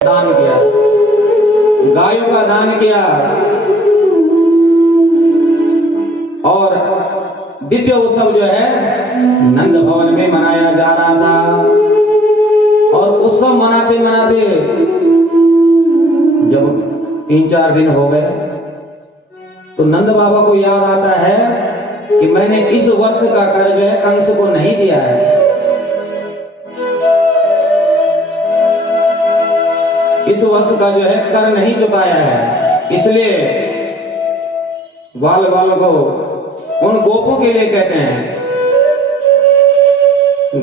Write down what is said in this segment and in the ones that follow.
दान किया, गायों का दान किया और दिव्य उत्सव जो है नंद भवन में मनाया जा रहा था। और उत्सव मनाते मनाते जब 3-4 दिन हो गए तो नंद बाबा को याद आता है कि मैंने इस वर्ष का कर्ज जो है कंस को नहीं दिया है। इस वर्ष का जो है कर नहीं चुकाया है, इसलिए बाल बाल को उन गोपों के लिए कहते हैं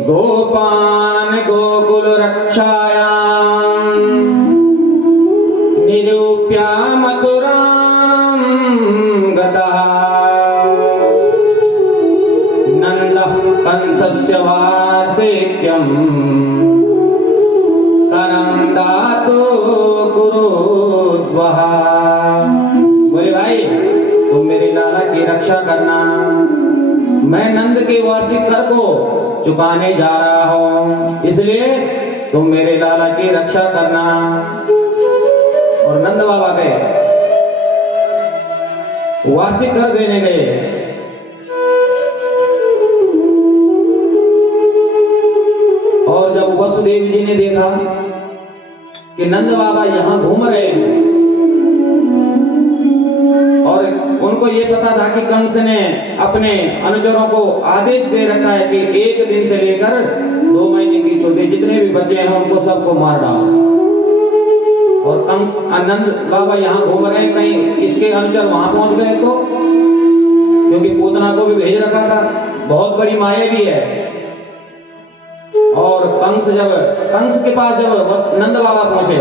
गोपान गोकुल रक्षायाम निरूप्या मथुराम गतः नंदः कंसस्य वार्षिक्यम् करं दातु कुरुद्वः। बोले भाई तुम मेरे लाला की रक्षा करना, मैं नंद के वार्षिक कर को चुकाने जा रहा हूं, इसलिए तुम मेरे लाला की रक्षा करना। और नंद बाबा गए, वार्षिक कर देने गए। और जब वसुदेव जी ने देखा कि नंद बाबा यहां घूम रहे हैं और उनको ये पता था कि कंस ने अपने अनुचरों को आदेश दे रखा है कि 1 दिन से लेकर 2 महीने की छुट्टी जितने भी बच्चे हैं उनको सबको मार डालो। और कंस नंद बाबा यहाँ घूम रहे हैं, कहीं इसके अनुचर वहां पहुंच गए तो, क्योंकि पूतना को भी भेज रखा था, बहुत बड़ी माया भी है। और कंस के पास जब नंद बाबा पहुंचे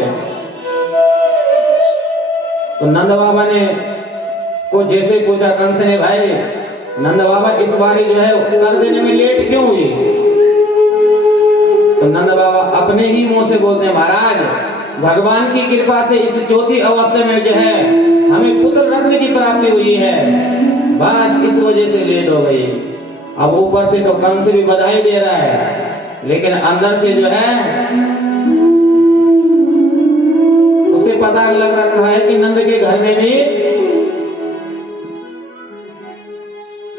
तो नंद बाबा ने को जैसे पूछा कंस ने, भाई नंद बाबा इस बारी जो है कर देने में लेट क्यों हुई? तो नंद बाबा अपने ही मुंह से बोलते हैं, महाराज भगवान की कृपा से इस चौथी अवस्था में जो है हमें पुत्र रत्न की प्राप्ति हुई है, बस इस वजह से लेट हो गई। अब ऊपर से तो कंस भी बधाई दे रहा है, लेकिन अंदर से जो है उसे पता लग रखा है कि नंद के घर में भी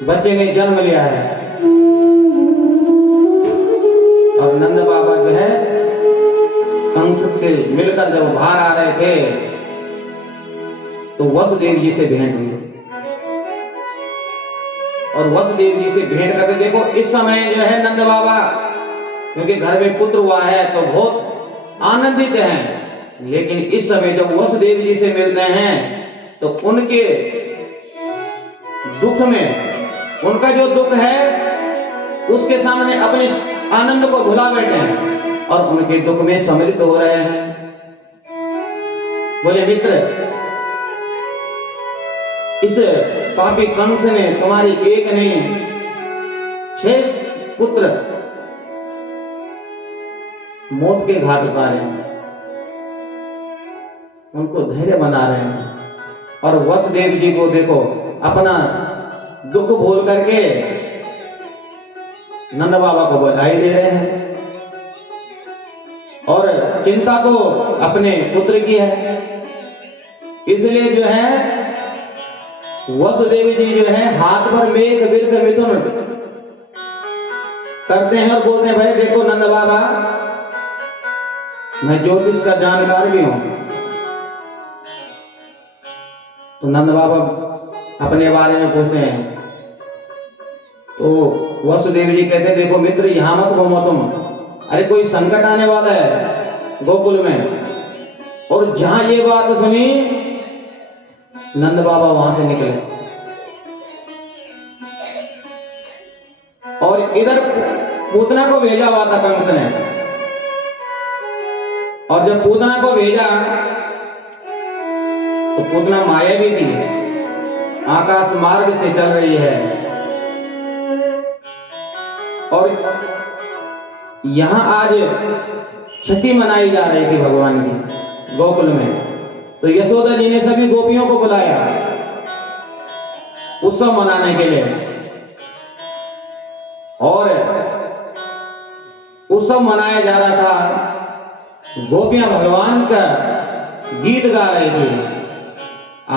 बच्चे ने जन्म लिया है। और नंद बाबा जो है कंस से मिलकर जब बाहर आ रहे थे तो वसुदेव जी से भेंट हुई। और वसुदेव जी से भेंट करके देखो, इस समय जो है नंद बाबा क्योंकि घर में पुत्र हुआ है तो बहुत आनंदित हैं, लेकिन इस समय जब वसुदेव जी से मिलते हैं तो उनके दुख में, उनका जो दुख है उसके सामने अपने आनंद को भुला बैठे हैं और उनके दुख में सम्मिलित हो रहे हैं। बोले मित्र, इस पापी कंस ने तुम्हारी 1 नहीं 6 पुत्र मौत के घाट उतारे हैं, उनको धैर्य बना रहे हैं। और वसुदेव जी को देखो अपना दुख भूल करके नंद बाबा को बधाई दे रहे हैं और चिंता तो अपने पुत्र की है। इसलिए जो है वसुदेव जी जो है हाथ पर मेघ बिरख मिथुन करते हैं और बोलते हैं, भाई देखो नंद बाबा मैं ज्योतिष का जानकार भी हूं। तो नंद बाबा अपने बारे में पूछते हैं तो वसुदेव जी कहते हैं, देखो मित्र यहां मत घूमो तुम, अरे कोई संकट आने वाला है गोकुल में। और जहां ये बात सुनी नंद बाबा वहां से निकले और इधर पूतना को भेजा हुआ था कंस ने। और जब पूतना को भेजा तो पूतना माया भी थी, आकाश मार्ग से चल रही है और यहां आज छठी मनाई जा रही थी भगवान की गोकुल में। तो यशोदा जी ने सभी गोपियों को बुलाया उत्सव मनाने के लिए और उत्सव मनाया जा रहा था। गोपियां भगवान का गीत गा रहे थे।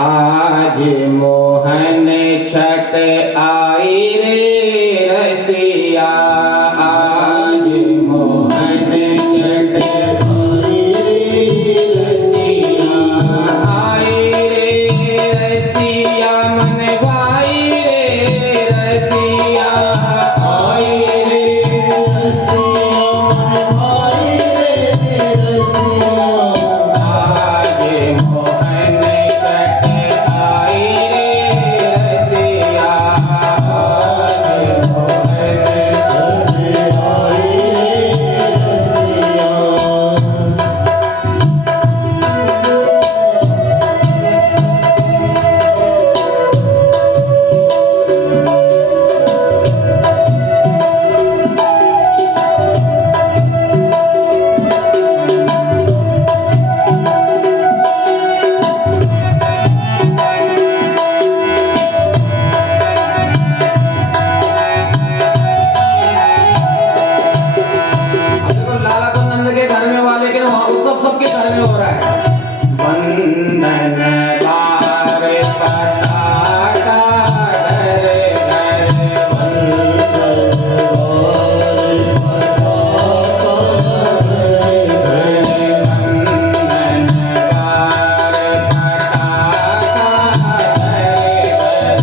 आज मोहन छठ आई रे रसिया, आज मोहन छठ आई रे रसिया, आई रे रसिया मन भाई रे रसिया, आई रे रसिया मन भाई रे रसिया, आज मोहन छठ आई रे रसिया, आज मोहन छठ आई रे रसिया। देखो लाला को नंद के घर में हुआ, लेकिन वहां उत्सव सबके घर में हो रहा है। बंधन बार पताका घर घर, बंधन बार पताका घर घर, बंधन बार पताका घर घर,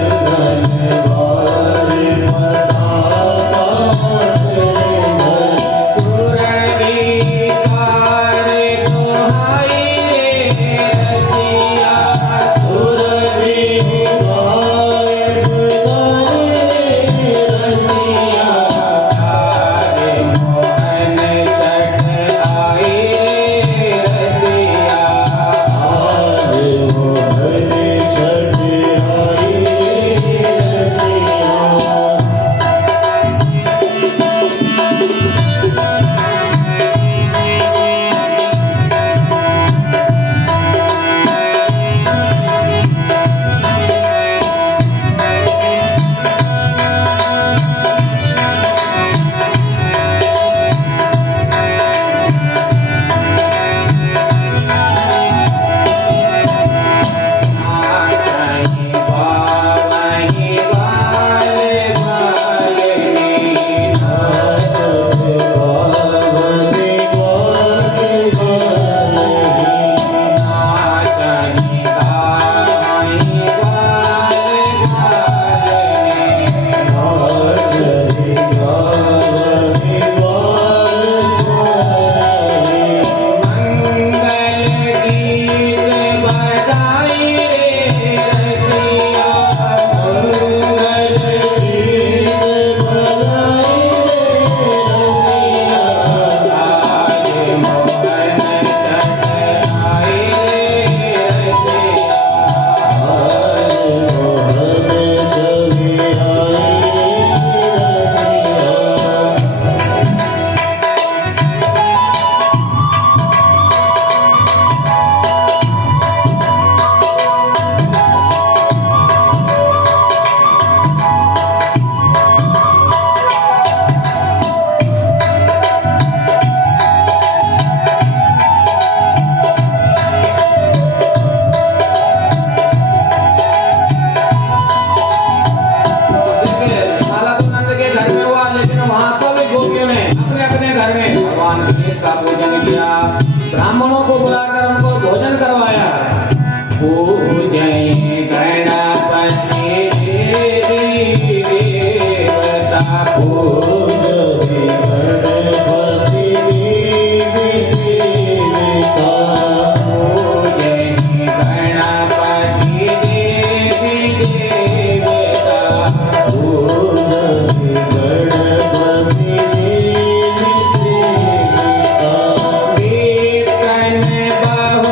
बंधन बार पताका सुरभिकार दुहाई रे रसिया, सुरभिकार दुहाई रे रसिया, आज मोहन छठ आई रे रसिया, आज मोहन छठ आई रे रसिया। लाला तो नंद के घर में हुआ, लेकिन वहां सभी गोपियों ने अपने अपने घर में भगवान गणेश का पूजन किया, ब्राह्मणों को बुलाकर उनको भोजन करवाया। पूजय गणपति देवी देवता, पूजय गणपति देवी देवता, पूजय गणपति देवी देवता, पूजय गणपति देवी देवता। कीर्तन बहु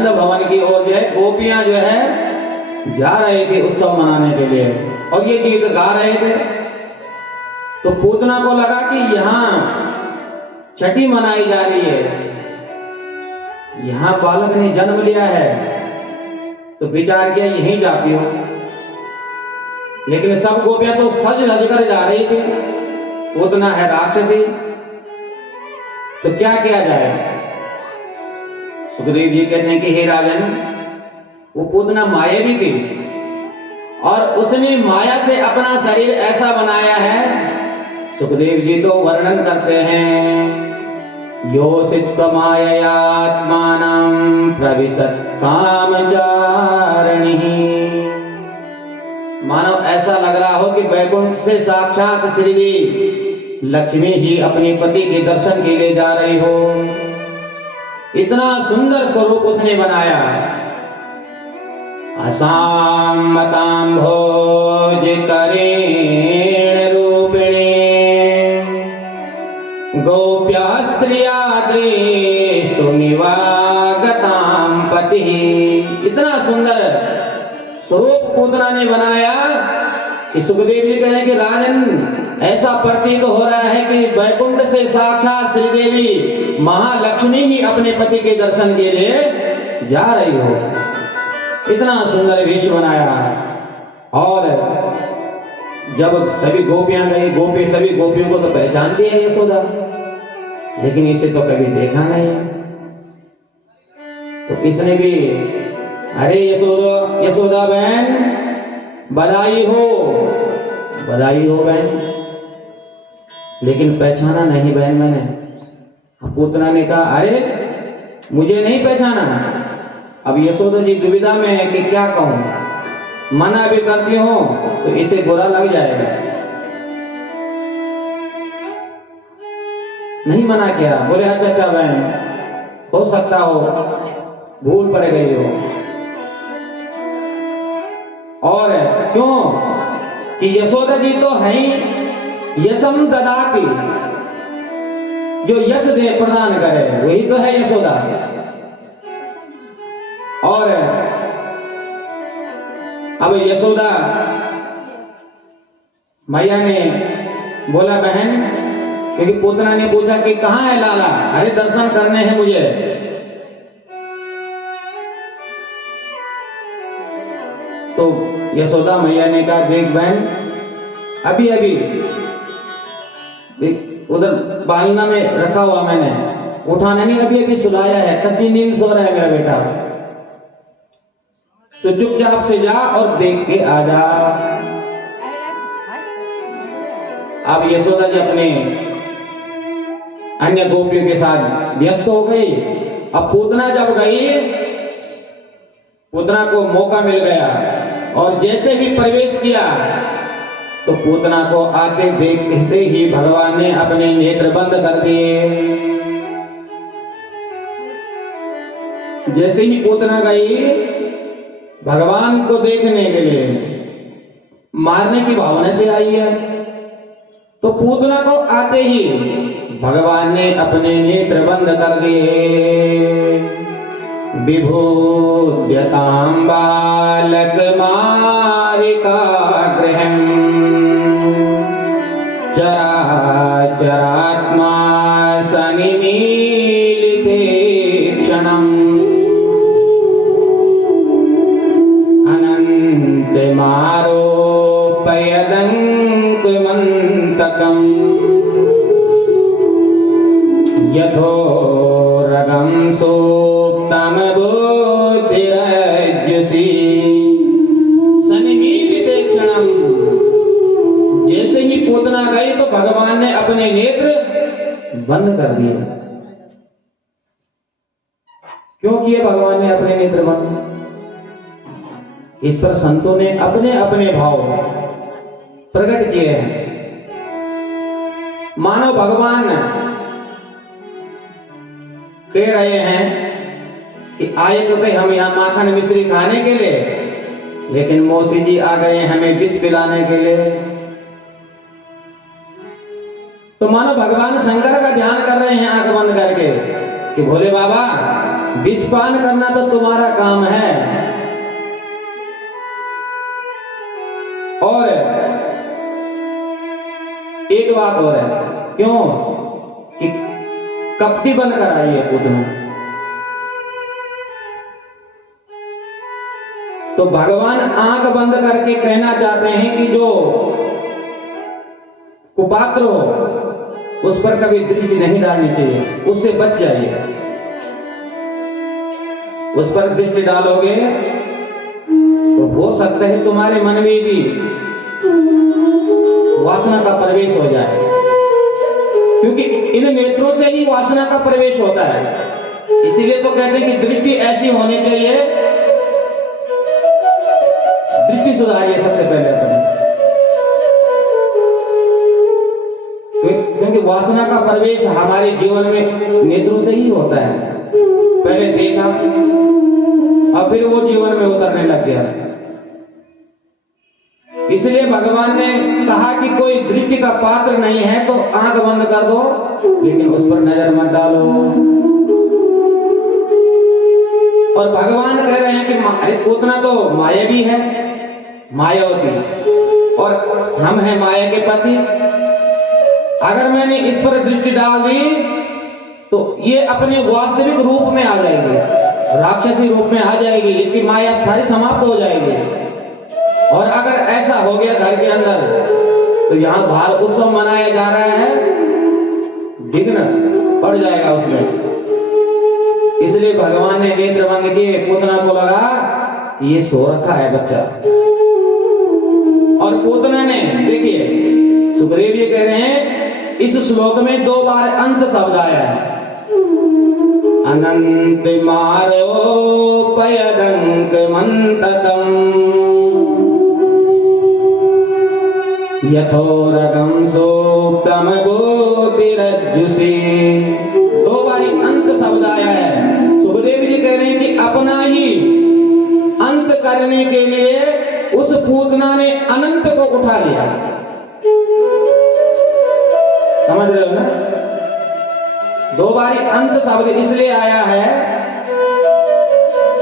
नंद भवन की ओर जो है गोपियां जो है जा रहे थे उत्सव मनाने के लिए और ये गीत गा रहे थे। तो पूतना को लगा कि यहाँ छठी मनाई जा रही है, यहाँ बालक ने जन्म लिया है, तो विचार किया यहीं जाती हो। लेकिन सब गोपियां तो सज धज कर जा रही थी, पूतना है राक्षसी, तो क्या किया जाए। सुखदेव जी कहते हैं कि हे राजन, वो पूतना मायावी थी और उसने माया से अपना शरीर ऐसा बनाया है, सुखदेव जी तो वर्णन करते हैं, योषित्व माययात्मानं प्रविशत् कामचारिणी। मानो ऐसा लग रहा हो कि वैकुंठ से साक्षात श्रीदेवी लक्ष्मी ही अपने पति के दर्शन के लिए जा रही हो। इतना सुंदर स्वरूप उसने बनाया। असाम्मताम्भोजकरेण रूपिणी गोप्या स्त्रिया दृष्टुमिवागतां पतिः। इतना सुंदर स्वरूप पूतना ने बनाया कि सुखदेव जी कह रहे हैं कि राजन, ऐसा प्रतीत हो रहा है कि वैकुंठ से साक्षात श्रीदेवी महालक्ष्मी ही अपने पति के दर्शन के लिए जा रही हो। इतना सुंदर वेश बनाया। और जब सभी गोपियां गई, गोपी सभी गोपियों को तो पहचानती है यशोदा, लेकिन इसे तो कभी देखा नहीं। तो इसने भी, अरे यशोदा बहन, बधाई हो बहन, लेकिन पहचाना नहीं बहन मैंने। पूतना ने कहा, अरे मुझे नहीं पहचाना। अब यशोदा जी दुविधा में है कि क्या कहूं, मना भी करती हूं तो इसे बुरा लग जाएगा। नहीं मना किया, बोले अच्छा बहन, हो सकता हो भूल पड़ गई हो। और क्यों कि यशोदा जी तो है ही यशम ददाति, जो यश दे प्रदान करे, वही तो है यशोदा। और अब यशोदा मैया ने बोला बहन, क्योंकि पूतना ने पूछा कि कहाँ है लाला, अरे दर्शन करने हैं मुझे। तो यशोदा मैया ने कहा, देख बहन, अभी उधर बालना में रखा हुआ मैंने, उठाना नहीं, अभी सुलाया है, कच्ची नींद सो रहा है मेरा बेटा, तो चुपचाप से जा और देख के आ जा। अब यशोदा जी अपने अन्य गोपियों के साथ व्यस्त हो गई। अब पूतना जब गई, पूतना को मौका मिल गया और जैसे भी प्रवेश किया तो पूतना को आते देखते ही भगवान ने अपने नेत्र बंद कर दिए। जैसे ही पूतना गई भगवान को देखने के लिए, मारने की भावना से आई है, तो पूतना को आते ही भगवान ने अपने नेत्र बंद कर दिए। विभूद्यतां बालकमारिकागृहम् चराचरात्मा सनिमीलिते क्षणम् अनन्तमारोपयदङ्कुमन्तकम् यथोरगं सुप्तमबुद्धिरज्जुषी सनिमीलिते क्षणम्। जैसे ही पूतना गई तो भगवान ने अपने नेत्र बंद कर दिए। क्यों किए भगवान ने अपने नेत्र बंद? इस पर संतों ने अपने अपने भाव प्रकट किए हैं। मानो भगवान कह रहे हैं कि आए तो थे हम यहाँ माखन मिश्री खाने के लिए, लेकिन मौसी जी आ गए हमें विष पिलाने के लिए। तो मानो भगवान शंकर का ध्यान कर रहे हैं आंख बंद करके कि भोले बाबा विषपान करना तो तुम्हारा काम है। और एक बात और है, क्यों कि कपटी बनकर आई है पूतना। तो भगवान आंख बंद करके कहना चाहते हैं कि जो कुपात्र हो उस पर कभी दृष्टि नहीं डालनी चाहिए, उससे बच जाइए। उस पर दृष्टि डालोगे तो हो सकता है तुम्हारे मन में भी वासना का प्रवेश हो जाए, क्योंकि इन नेत्रों से ही वासना का प्रवेश होता है। इसीलिए तो कहते हैं कि दृष्टि ऐसी होनी चाहिए। दृष्टि सुधारिए सबसे पहले अपनी, क्योंकि वासना का प्रवेश हमारे जीवन में नेत्रों से ही होता है। पहले देखा और फिर वो जीवन में उतरने लग गया। इसलिए भगवान ने कहा कि कोई दृष्टि का पात्र नहीं है तो आंख बंद कर दो, लेकिन उस पर नजर मत डालो। और भगवान कह रहे हैं कि उतना तो माया भी है, मायावती, और हम हैं माया के पति। अगर मैंने इस पर दृष्टि डाल दी तो ये अपने वास्तविक रूप में आ जाएगी, राक्षसी रूप में आ जाएगी, इसकी माया सारी समाप्त हो जाएगी। और अगर ऐसा हो गया घर के अंदर तो यहाँ बाहर उत्सव मनाया जा रहा है, विघ्न पड़ जाएगा उसमें। इसलिए भगवान ने नेत्र बंद किए, पूतना को लगा ये सो रखा है बच्चा। और पूतना ने, देखिए सुखदेव जी कह रहे हैं इस श्लोक में 2 बार अंत शब्द आया है। अनंत मारो पयदंक मंतकम यथोरगम सोक्तम भूतिरज्जुषे। 2 बारी अंत शब्द आया है। सुखदेव जी कह रहे हैं कि अपना ही अंत करने के लिए उस पूतना ने अनंत को उठा लिया। समझ रहे हो ना? 2 बारी अंत शब्द इसलिए आया है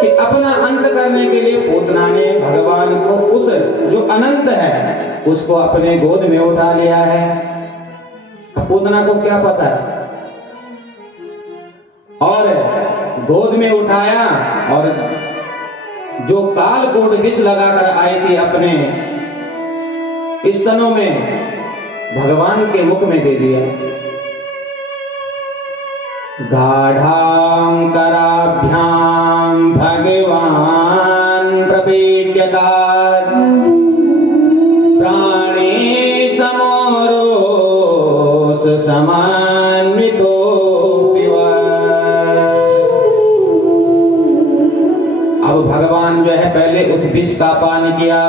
कि अपना अंत करने के लिए पूतना ने भगवान को, उस जो अनंत है उसको अपने गोद में उठा लिया है। पूतना को क्या पता है? और गोद में उठाया और जो कालकोट विष लगाकर आई थी अपने स्तनों में, भगवान के मुख में दे दिया। गाढ़ां कराभ्यां भगवान प्रपीड्यतात् प्राणे समोरोस समान्वितो विवा। अब भगवान जो है पहले उस विष का पान किया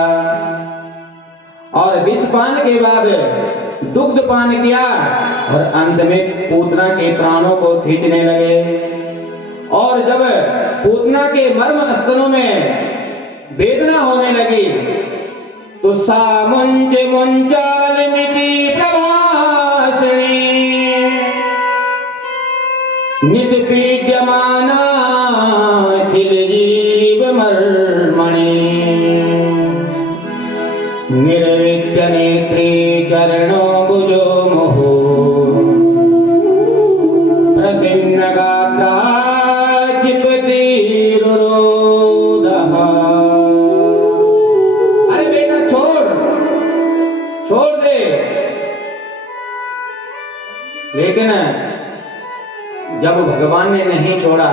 और विष पान के बाद दुग्ध पान किया और अंत में पूतना के प्राणों को खींचने लगे। और जब पूतना के मर्म स्तनों में वेदना होने लगी तो सा मुंज मुंजालमिति प्रभासिनी निष्पीड्यमाना अखिल जीव मर्मणि निर्विद्य नेत्री चरणो भुजो मुहु प्रसन्न गात्रा चिपति रुरोदः। अरे बेटा छोड़ दे। लेकिन जब भगवान ने नहीं छोड़ा,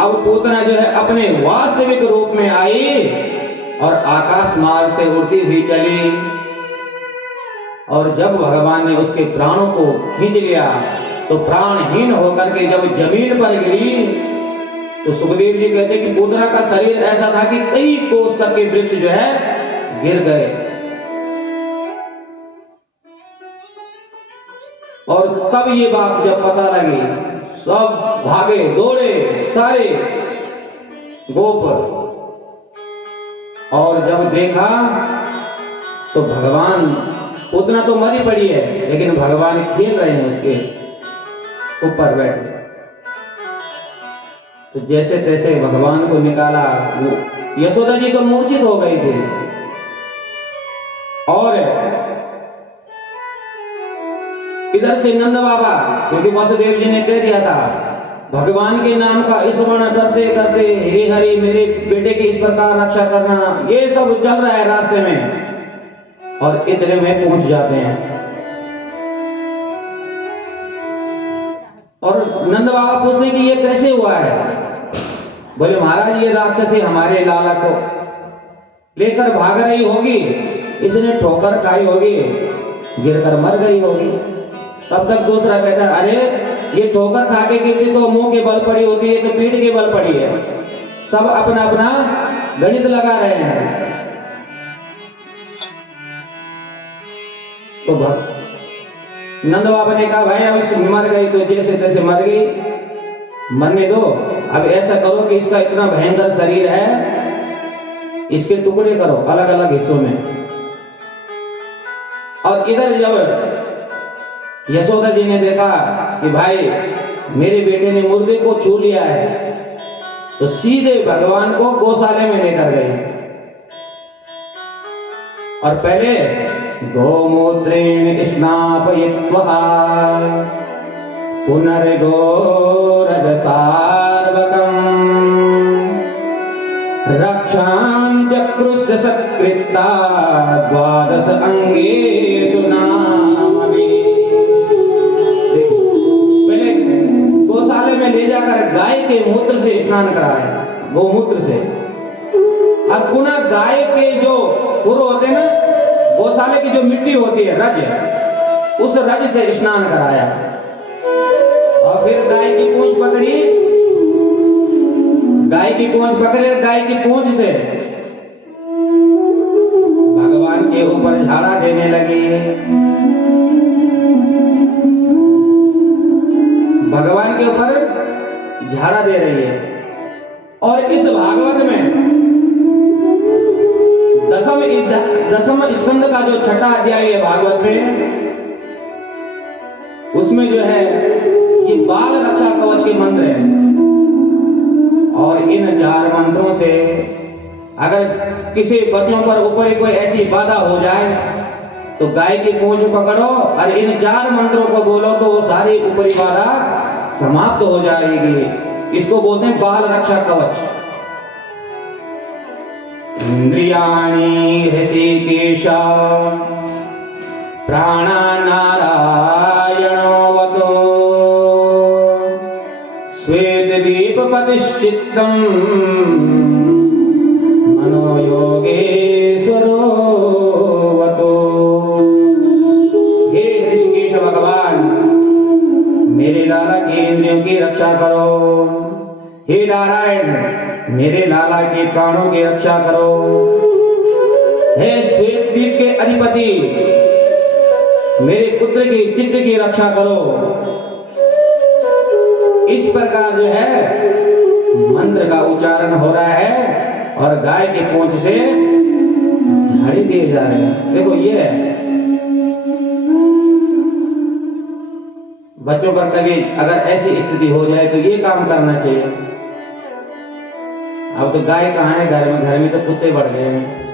अब पूतना जो है अपने वास्तविक रूप में आई और आकाश मार्ग से उड़ती हुई चली। और जब भगवान ने उसके प्राणों को खींच लिया तो प्राणहीन होकर के जब जमीन पर गिरी तो सुखदेव जी कहते कि पूतना का शरीर ऐसा था कि कई कोस तक के वृक्ष जो है गिर गए। और तब ये बात जब पता लगी, सब भागे दौड़े सारे गोप। और जब देखा तो भगवान, पूतना तो मरी पड़ी है लेकिन भगवान खेल रहे हैं उसके ऊपर बैठे। तो जैसे तैसे भगवान को निकाला। वो यशोदा जी तो मूर्छित हो गई थी, और इधर से नंद बाबा, क्योंकि वासुदेव जी ने कह दिया था भगवान के नाम का स्मरण करते करते हे हरि मेरे बेटे की इस प्रकार रक्षा करना, ये सब चल रहा है रास्ते में, और इतने में पहुंच जाते हैं। और नंद बाबा पूछते कि ये कैसे हुआ है? बोले महाराज ये राक्षसी हमारे लाला को लेकर भाग रही होगी, इसने ठोकर खाई होगी, गिरकर मर गई होगी। तब तक दूसरा कहता अरे ये ठोकर खा के गिरती तो मुंह के बल पड़ी होती है, तो पीठ के बल पड़ी है। सब अपना अपना गणित लगा रहे हैं। तो नंद बाबा ने कहा भाई अब मर गई तो जैसे तैसे मर गई, मरने दो। अब ऐसा करो कि इसका इतना भयंकर शरीर है, इसके टुकड़े करो अलग अलग हिस्सों में। और इधर जब यशोदा जी ने देखा कि भाई मेरे बेटे ने मुर्दे को छू लिया है, तो सीधे भगवान को गौशाले में लेकर गई, और पहले गोमूत्रेण स्नापयित्वा पुनर्गोरजसार्वकम् रक्षां चक्रुस्य सत्कृता द्वादश अंगेषु नामभिः। पहले गौशाले में ले जाकर गाय के मूत्र से स्नान कराया, गोमूत्र से, और पुनः गाय के जो खुर होते हैं ना, गौशाले की जो मिट्टी होती है रज, उस रज से स्नान कराया, और फिर गाय की पूंछ पकड़ी, गाय की पूंछ पकड़े, गाय की पूंछ से भगवान के ऊपर झाड़ा देने लगी। भगवान के ऊपर झाड़ा दे रही है। और इस भागवत में दसम स्कंद का जो छठा अध्याय है भागवत में, उसमें जो है ये बाल रक्षा कवच के मंत्र हैं, और इन 4 मंत्रों से अगर किसी बच्चों पर ऊपर कोई ऐसी बाधा हो जाए तो गाय की पूंछ पकड़ो और इन 4 मंत्रों को बोलो तो वो सारी ऊपरी बाधा समाप्त हो जाएगी। इसको बोलते हैं बाल रक्षा कवच। इंद्रियाणि ऋषिकेश प्राणा नारायणोऽवतो श्वेतदीपपतिश्चित्तम् मनो योगेश्वरोऽवतो। हे ऋषिकेश भगवान, मेरे लाला की इंद्रियों की रक्षा करो। हे नारायण, मेरे लाला के प्राणों की रक्षा करो। हे श्वेतदीप के अधिपति, मेरे पुत्र की चित्त की रक्षा करो। इस प्रकार जो है मंत्र का उच्चारण हो रहा है और गाय की पूंछ से झाड़ी दिए जा रहे हैं। देखो ये है, बच्चों पर कभी अगर ऐसी स्थिति हो जाए तो ये काम करना चाहिए। अब तो गाय कहाँ है घर में तो कुत्ते बढ़ गए हैं।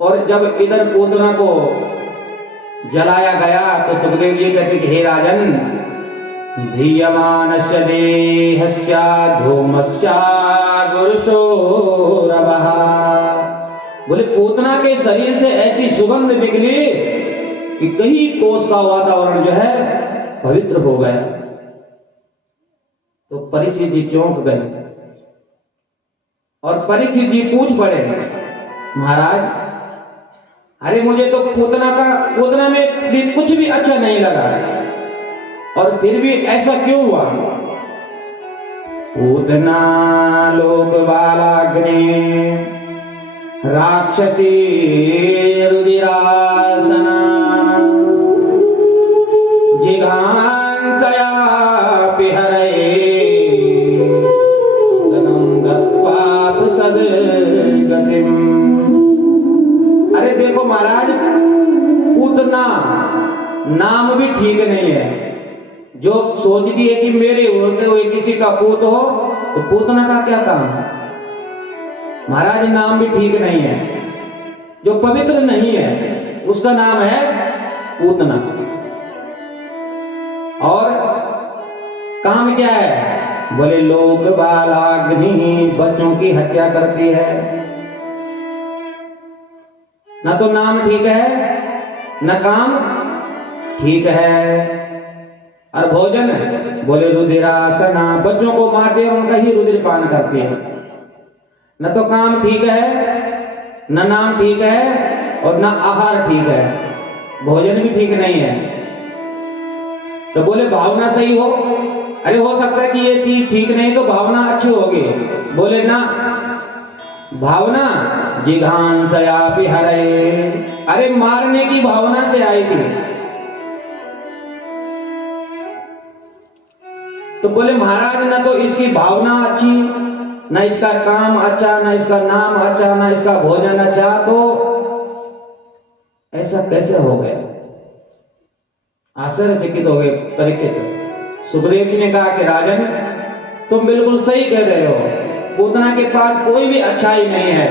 और जब इधर पूतना को जलाया गया तो सुखदेव जी कहते कि हे राजन, धीयमानस्य देहस्य धूमस्य गुरुशोरवः। बोले पूतना के शरीर से ऐसी सुगंध निकली कि कहीं कोस का वातावरण जो है पवित्र हो गया। तो परीक्षित जी चौंक गए और परीक्षित जी पूछ पड़े, महाराज अरे मुझे तो पूतना में भी कुछ भी अच्छा नहीं लगा, और फिर भी ऐसा क्यों हुआ? पूतना लोकबालाग्नि राक्षसी रुदिरासना जिघांसया पिहरये स्तनं दत्त्वा प्रसदगतिम्। अरे देखो महाराज, पूतना नाम भी ठीक नहीं है, जो सोचती है कि मेरे होते हुए किसी का पूत हो, तो पूतना का क्या काम? महाराज नाम भी ठीक नहीं है, जो पवित्र नहीं है उसका नाम है पूतना। और काम क्या है? बोले लोक बालाग्नि, बच्चों की हत्या करती है। ना तो नाम ठीक है, न काम ठीक है। और भोजन, बोले रुधिरासना, बच्चों को मारते और उनका ही रुधिर पान करते हैं। न तो काम ठीक है, न नाम ठीक है, और न आहार ठीक है, भोजन भी ठीक नहीं है। तो बोले भावना सही हो। अरे हो सकता है कि ये चीज ठीक नहीं तो भावना अच्छी होगी। बोले ना, भावना जिघांसयापि हरे, अरे मारने की भावना से आई थी। तो बोले महाराज न तो इसकी भावना अच्छी, न इसका काम अच्छा, न इसका नाम अच्छा, न इसका भोजन अच्छा, तो ऐसा कैसे हो गया? आश्चर्यचकित हो गए परीक्षित। सुग्रीव जी ने कहा कि राजन तुम बिल्कुल सही कह रहे हो, पूतना के पास कोई भी अच्छाई नहीं है,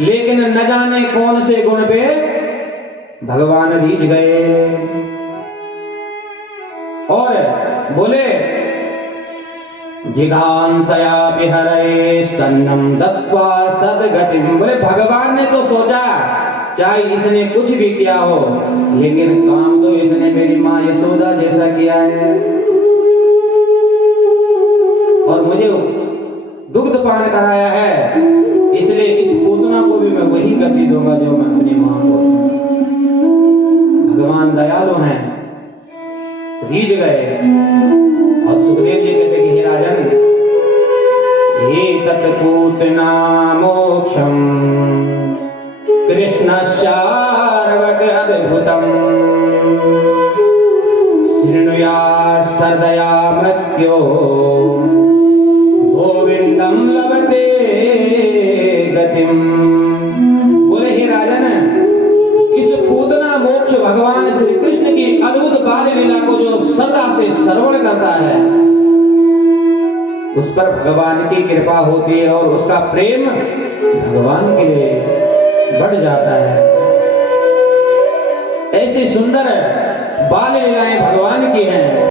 लेकिन न जाने कौन से गुण पे भगवान रीझ गए। और बोले जिघांसयापि हरे स्तन्नम दत्त्वा सद्गतिम, बोले भगवान ने तो सोचा चाहे इसने कुछ भी किया हो, लेकिन काम तो इसने मेरी माँ यशोदा जैसा किया है, और मुझे दुग्ध पान कराया है, इसलिए इस पूतना को भी मैं वही गति दूंगा जो मैं अपनी माँ को। भगवान दयालु हैं, रीझ गए। और सुखदेव जी कहते कि हे राजन, एतत् पूतना मोक्षम कृष्णस्यार्वक अद्भुतम शृणुयात् सर्दया मृत्यो गोविंदम लभते गतिम। बोले हे राजन, इस पूतना मोक्ष भगवान श्री कृष्ण की अद्भुत बाल लीला को जो सदा से श्रवण करता है, उस पर भगवान की कृपा होती है और उसका प्रेम भगवान के लिए बढ़ जाता है। ऐसी सुंदर बाल लीलाएं भगवान की हैं।